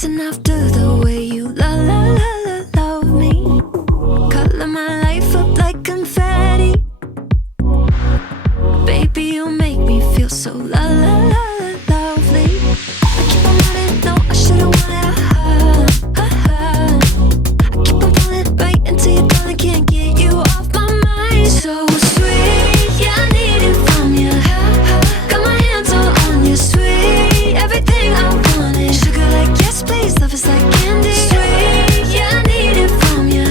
chasing after the way you love me. Color my life up like confetti. Baby, you make me feel so lovely. I keep on running, no, I should've wanted I keep on falling right into your thought, I can't get you off my mind. So sweet, yeah, I need it from you. Got my hands all on you, sweet. Everything I want is sugar like yes, please. Love is like candy, sweet. Yeah, I need it from you.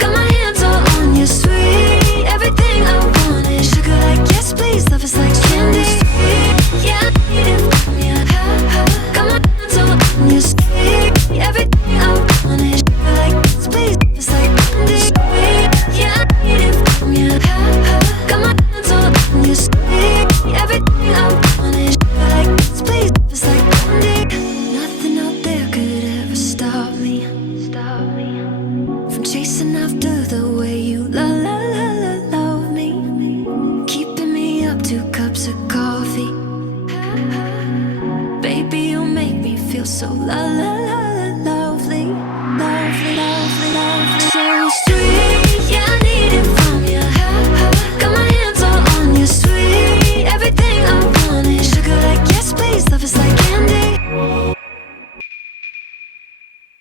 Got my hands all on you, sweet. Everything I want is sugar like yes, please. Love is like candy, sweet. Yeah, I need it from you. Got my hands all on you, sweet. Everything I want is sugar like yes, please. Love is like candy, sweet. Yeah, I need it from you. Got my hands all on you, sweet. Everything I want is sugar like yes, please. Love is like candy. Nothing out there could ever stop me from chasing after the way you love me. Keeping me up 2 cups of coffee. Baby, you make me feel so lovely. So